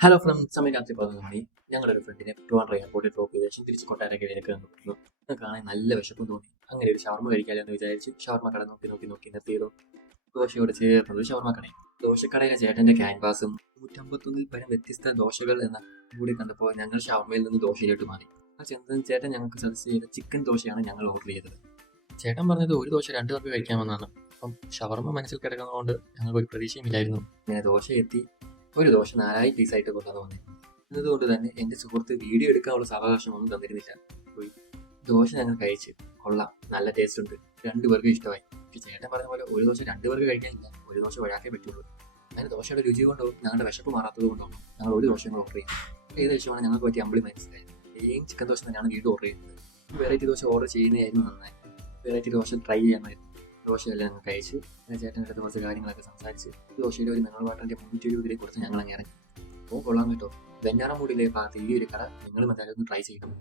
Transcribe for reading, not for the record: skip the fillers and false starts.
Hello friends, സമയം രാത്രി 11 മണി. ഞങ്ങളൊരു ഫ്രണ്ടിനെ ട്രിവാൻഡ്രം എയർപോർട്ടിൽ ഡ്രോപ്പ് ചെയ്ത ശേഷം തിരിച്ച് കൊട്ടാരക്കരയിലേക്ക് വന്നിട്ടുള്ളൂ. കാണാൻ നല്ല വിശപ്പും തോന്നി. അങ്ങനെ ഒരു ഷവർമ കഴിക്കാമെന്ന് വിചാരിച്ച് ഷവർമ കട നോക്കി നിർത്തിയതോ ദോശയോട് ചേർന്നത് ഷവർമ കടയിൽ. ദോശക്കടയിലെ ചേട്ടന്റെ ക്യാൻവാസും 151 പരം വ്യത്യസ്ത ദോശകൾ എന്ന കൂടി കണ്ടപ്പോൾ ഞങ്ങൾ ഷവർമയിൽ നിന്ന് ദോശയിലോട്ട് മാറി. ആ ചെന്നതും ചേട്ടൻ ഞങ്ങൾക്ക് സജസ്റ്റ് ചെയ്ത ചിക്കൻ ദോശയാണ് ഞങ്ങൾ ഓർഡർ ചെയ്തത്. ചേട്ടൻ പറഞ്ഞത് ഒരു ദോശ 2 പേർക്ക് കഴിക്കാമെന്നാണ്. അപ്പം ഷവർമ മനസ്സിൽ കിടക്കുന്നതുകൊണ്ട് ഞങ്ങൾക്ക് ഒരു പ്രതീക്ഷയുമില്ലായിരുന്നു. ഇങ്ങനെ ദോശ എത്തി. ഒരു ദോശ 4 പീസായിട്ട് കൊണ്ടുവന്ന് വന്നിരുന്നു. എന്നതുകൊണ്ട് തന്നെ എൻ്റെ സുഹൃത്ത് വീഡിയോ എടുക്കാനുള്ള സാവകാശമൊന്നും തന്നിരുന്നില്ല. പോയി ദോശ ഞങ്ങൾ കഴിച്ച് കൊള്ളാം, നല്ല ടേസ്റ്റ് ഉണ്ട്, 2 പേർക്ക് ഇഷ്ടമായി. പക്ഷെ ചേട്ടൻ പറഞ്ഞ പോലെ ഒരു ദോശ 2 പേർക്ക് കഴിക്കാനില്ല, ഒരു ദോശ ഒരാൾക്കേ പറ്റുള്ളൂ. അങ്ങനെ ദോശയുടെ രുചി കൊണ്ടോ ഞങ്ങളുടെ വിശപ്പ് മാറാത്തത് കൊണ്ടോ ഞങ്ങൾ ഒരു ദോശ ഓർഡർ ചെയ്തു. ഏകദേശമാണ് ഞങ്ങൾക്ക് പറ്റിയ അമ്പിളി മനസ്സിലായത്. ചിക്കൻ ദോശ തന്നെയാണ് വീണ്ടും ഓർഡർ ചെയ്യുന്നത്. വെറൈറ്റി ദോശ ഓർഡർ ചെയ്യുന്നതായിരുന്നു നന്നായി. വെറൈറ്റി ദോശ ട്രൈ ചെയ്യാമായിരുന്നു. ദോശയെല്ലാം ഞങ്ങൾ കഴിച്ച് ചേട്ടൻ്റെ അടുത്ത് കുറച്ച് കാര്യങ്ങളൊക്കെ സംസാരിച്ച് ദോശയുടെ ഒരു മിനറൽ വാട്ടറിൻ്റെ 320 കൊടുത്ത് ഞങ്ങൾ അങ്ങനെ ഇറങ്ങി. അപ്പോൾ കൊള്ളാൻ കേട്ടോ. വെഞ്ഞാറമൂടിലെ ഭാഗത്ത് ഈ ഒരു കട നിങ്ങളും എന്തായാലും ഒന്ന് ട്രൈ ചെയ്യണം.